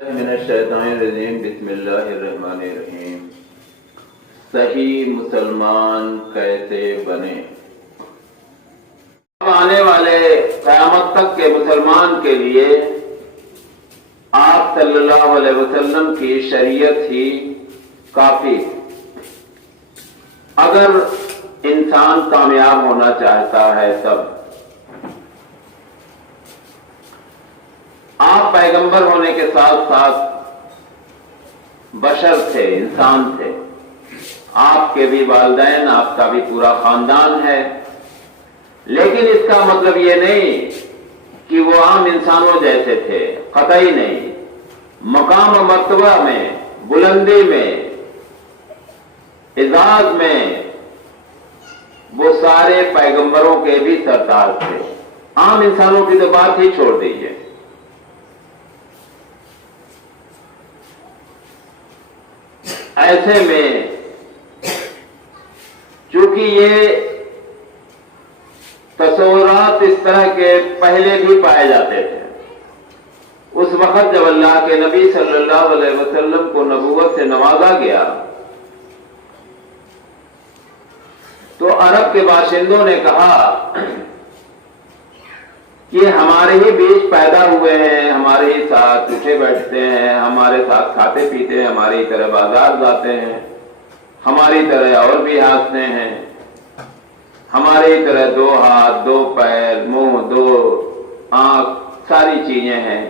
من الشیطان الرجیم بسم اللہ الرحمن الرحیم۔ صحیح مسلمان کیسے بنے؟ آنے والے قیامت تک کے مسلمان کے لیے آپ صلی اللہ علیہ وسلم کی شریعت ہی کافی ہے۔ اگر انسان کامیاب ہونا چاہتا ہے تب آپ پیغمبر ہونے کے ساتھ ساتھ بشر تھے، انسان تھے۔ آپ کے بھی والدین، آپ کا بھی پورا خاندان ہے، لیکن اس کا مطلب یہ نہیں کہ وہ عام انسانوں جیسے تھے، قطعی نہیں۔ مقام و مرتبہ میں، بلندی میں، اعزاز میں وہ سارے پیغمبروں کے بھی سردار تھے۔ عام انسانوں کی تو بات ہی چھوڑ دیجیے۔ ایسے میں چونکہ یہ تصورات اس طرح کے پہلے بھی پائے جاتے تھے، اس وقت جب اللہ کے نبی صلی اللہ علیہ وسلم کو نبوت سے نوازا گیا تو عرب کے باشندوں نے کہا کہ ہمارے ہی بیچ پیدا ہوئے ہیں، ہمارے ہی ساتھ اٹھے بیٹھتے ہیں، ہمارے ساتھ کھاتے پیتے ہیں، ہماری طرح بازار جاتے ہیں، ہماری طرح اور بھی ہنستے ہیں، ہماری طرح دو ہاتھ، دو پیر، منہ، دو آنکھ، ساری چیزیں ہیں،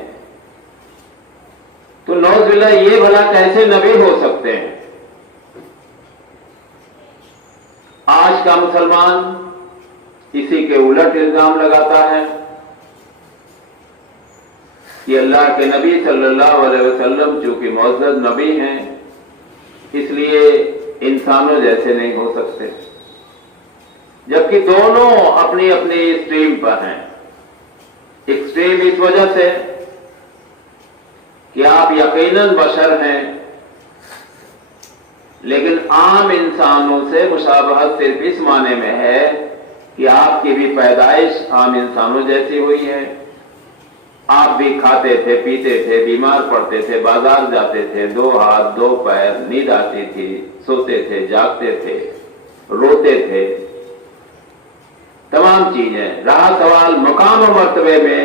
تو نعوذ باللہ یہ بھلا کیسے نبی ہو سکتے ہیں؟ آج کا مسلمان اسی کے الٹ الزام لگاتا ہے کہ اللہ کے نبی صلی اللہ علیہ وسلم چونکہ معزز نبی ہیں اس لیے انسانوں جیسے نہیں ہو سکتے، جبکہ دونوں اپنی اپنی اسٹریم پر ہیں۔ ایکسٹریم اس وجہ سے کہ آپ یقیناً بشر ہیں، لیکن عام انسانوں سے مشابہت صرف اس معنی میں ہے کہ آپ کی بھی پیدائش عام انسانوں جیسی ہوئی ہے۔ آپ بھی کھاتے تھے، پیتے تھے، بیمار پڑتے تھے، بازار جاتے تھے، دو ہاتھ، دو پیر، نیند آتی تھی، سوتے تھے، جاگتے تھے، روتے تھے، تمام چیزیں۔ رہا سوال مقام و مرتبے میں،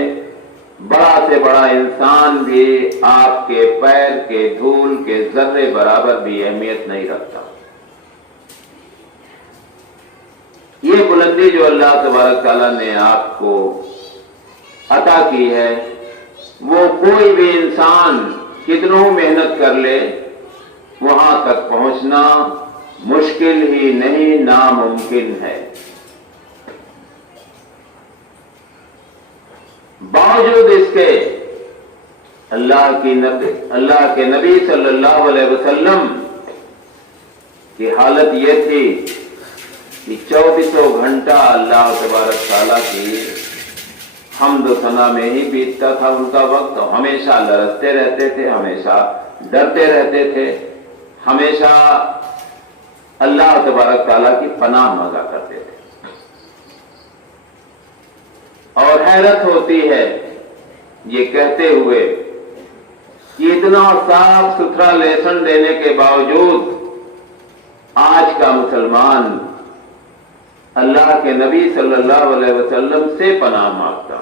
بڑا سے بڑا انسان بھی آپ کے پیر کے دھول کے ذرے برابر بھی اہمیت نہیں رکھتا۔ یہ بلندی جو اللہ تبارک تعالیٰ نے آپ کو عطا کی ہے، وہ کوئی بھی انسان کتنوں محنت کر لے وہاں تک پہنچنا مشکل ہی نہیں، ناممکن ہے۔ باوجود اس کے اللہ کے نبی صلی اللہ علیہ وسلم کی حالت یہ تھی کہ 24 گھنٹہ اللہ تبارک تعالیٰ کی حمد و ثنا میں ہی بیتتا تھا ان کا وقت، ہمیشہ لرزتے رہتے تھے، ہمیشہ ڈرتے رہتے تھے، ہمیشہ اللہ تبارک تعالیٰ کی پناہ مانگا کرتے تھے۔ اور حیرت ہوتی ہے یہ کہتے ہوئے کہ اتنا صاف ستھرا لیسن دینے کے باوجود آج کا مسلمان اللہ کے نبی صلی اللہ علیہ وسلم سے پناہ مانگتا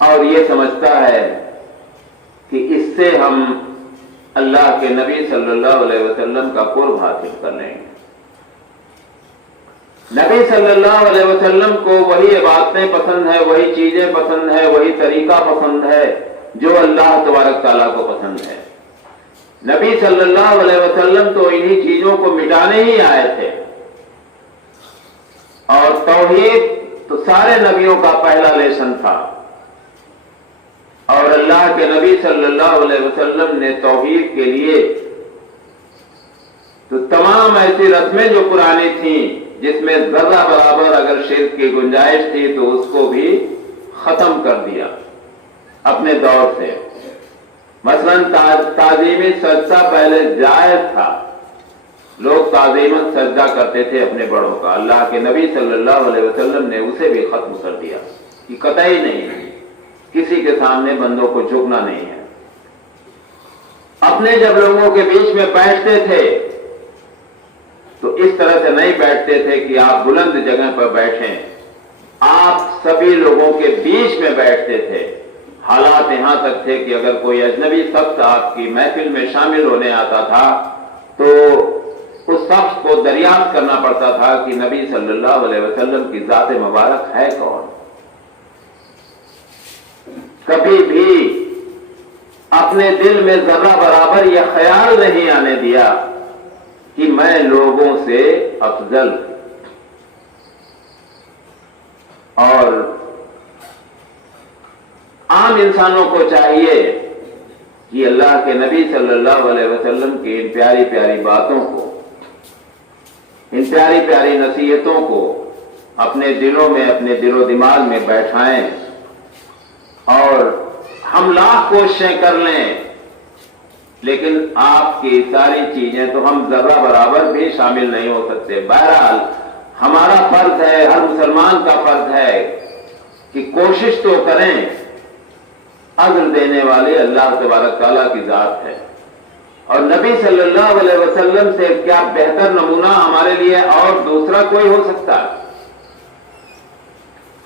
اور یہ سمجھتا ہے کہ اس سے ہم اللہ کے نبی صلی اللہ علیہ وسلم کا قرب حاصل کر لیں گے۔ نبی صلی اللہ علیہ وسلم کو وہی عبادتیں پسند ہیں، وہی چیزیں پسند ہیں، وہی طریقہ پسند ہے جو اللہ تبارک تعالیٰ کو پسند ہے۔ نبی صلی اللہ علیہ وسلم تو انہی چیزوں کو مٹانے ہی آئے تھے، اور توحید تو سارے نبیوں کا پہلا لیسن تھا، اور اللہ کے نبی صلی اللہ علیہ وسلم نے توحید کے لیے تو تمام ایسی رسمیں جو پرانی تھیں جس میں ذرہ برابر اگر شرک کی گنجائش تھی تو اس کو بھی ختم کر دیا اپنے دور سے۔ مثلاً تعظیمی سجدہ پہلے جائز تھا، لوگ تعظیماً سجدہ کرتے تھے اپنے بڑوں کا، اللہ کے نبی صلی اللہ علیہ وسلم نے اسے بھی ختم کر دیا کہ قطعی نہیں ہے۔ کے سامنے بندوں کو جھکنا نہیں ہے۔ اپنے جب لوگوں کے بیچ میں بیٹھتے تھے تو اس طرح سے نہیں بیٹھتے تھے کہ آپ بلند جگہ پر بیٹھیں، آپ سبھی لوگوں کے بیچ میں بیٹھتے تھے۔ حالات یہاں تک تھے کہ اگر کوئی اجنبی شخص آپ کی محفل میں شامل ہونے آتا تھا تو اس شخص کو دریافت کرنا پڑتا تھا کہ نبی صلی اللہ علیہ وسلم کی ذات مبارک ہے کون۔ کبھی بھی اپنے دل میں ذرہ برابر یہ خیال نہیں آنے دیا کہ میں لوگوں سے افضل ہوں۔ اور عام انسانوں کو چاہیے کہ اللہ کے نبی صلی اللہ علیہ وسلم کی ان پیاری پیاری باتوں کو، ان پیاری پیاری نصیحتوں کو اپنے دلوں میں، اپنے دل و دماغ میں بیٹھائیں، اور ہم لاکھ کوششیں کر لیں لیکن آپ کی ساری چیزیں تو ہم ذرہ برابر بھی شامل نہیں ہو سکتے۔ بہرحال ہمارا فرض ہے، ہر مسلمان کا فرض ہے کہ کوشش تو کریں۔ اجر دینے والے اللہ تبارک تعالیٰ کی ذات ہے، اور نبی صلی اللہ علیہ وسلم سے کیا بہتر نمونہ ہمارے لیے اور دوسرا کوئی ہو سکتا ہے۔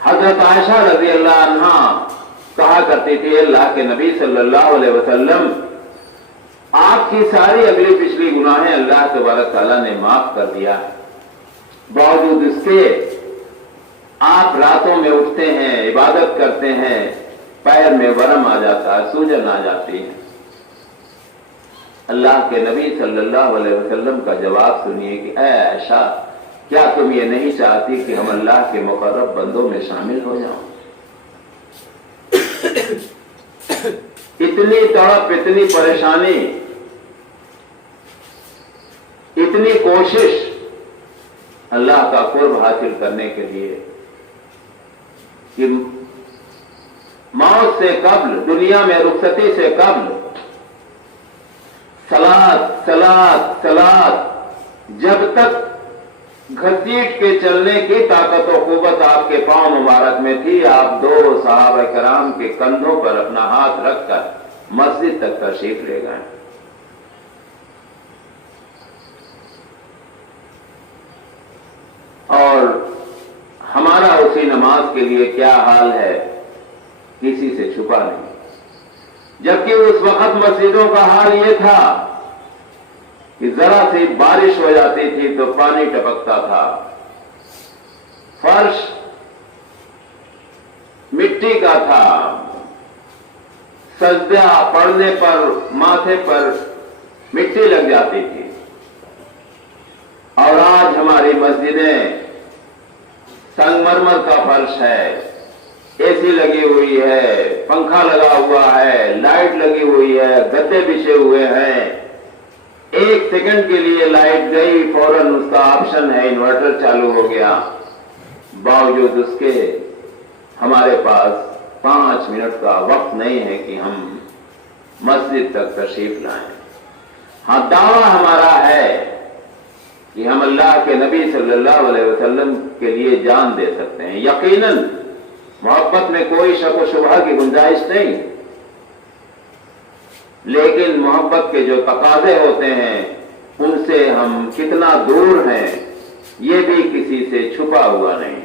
حضرت عائشہ رضی اللہ عنہا کہا کرتی تھی اللہ کے نبی صلی اللہ علیہ وسلم آپ کی ساری اگلی پچھلی گناہیں اللہ تبارک تعالیٰ نے معاف کر دیا ہے، باوجود اس کے آپ راتوں میں اٹھتے ہیں، عبادت کرتے ہیں، پیر میں ورم آ جاتا ہے، سوجن آ جاتی ہے۔ اللہ کے نبی صلی اللہ علیہ وسلم کا جواب سنیے کہ اے عائشہ، کیا تم یہ نہیں چاہتی کہ ہم اللہ کے مقرب بندوں میں شامل ہو جاؤں؟ اتنی تڑپ، اتنی پریشانی، اتنی کوشش اللہ کا قرب حاصل کرنے کے لیے کہ موت سے قبل، دنیا میں رخصتی سے قبل صلات صلات صلات، جب تک گھسیٹ کے چلنے کی طاقت و قوت آپ کے پاؤں مبارک میں تھی، آپ دو صحابہ کرام کے کندھوں پر اپنا ہاتھ رکھ کر مسجد تک تشریف لے گئے۔ اور ہمارا اسی نماز کے لیے کیا حال ہے کسی سے چھپا نہیں، جبکہ اس وقت مسجدوں کا حال یہ تھا کہ ذرا سی بارش ہو جاتی تھی تو پانی ٹپکتا تھا، فرش مٹی کا تھا، سجدہ پڑھنے پر ماتھے پر مٹی لگ جاتی تھی۔ اور آج ہماری مسجدیں سنگ مرمر کا فرش ہے، اے سی لگی ہوئی ہے، پنکھا لگا ہوا ہے، لائٹ لگی ہوئی ہے، گدے بچھے ہوئے ہیں، ایک سیکنڈ کے لیے لائٹ گئی فوراً اس کا آپشن ہے انورٹر چالو ہو گیا، باوجود اس کے ہمارے پاس 5 منٹ کا وقت نہیں ہے کہ ہم مسجد تک تشریف لائیں۔ ہاں، دعویٰ ہمارا ہے کہ ہم اللہ کے نبی صلی اللہ علیہ وسلم کے لیے جان دے سکتے ہیں۔ یقیناً محبت میں کوئی شک و شبہ کی گنجائش نہیں، لیکن محبت کے جو تقاضے ہوتے ہیں ان سے ہم کتنا دور ہیں یہ بھی کسی سے چھپا ہوا نہیں۔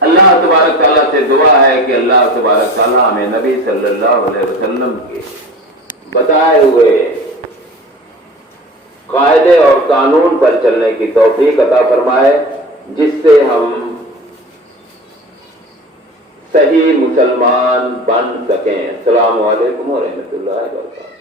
اللہ تبارک تعالیٰ سے دعا ہے کہ اللہ تبارک تعالیٰ ہمیں نبی صلی اللہ علیہ وسلم کے بتائے ہوئے قاعدے اور قانون پر چلنے کی توفیق عطا فرمائے، جس سے ہم صحیح مسلمان بن سکیں۔ السلام علیکم ورحمۃ اللہ وبرکاتہ۔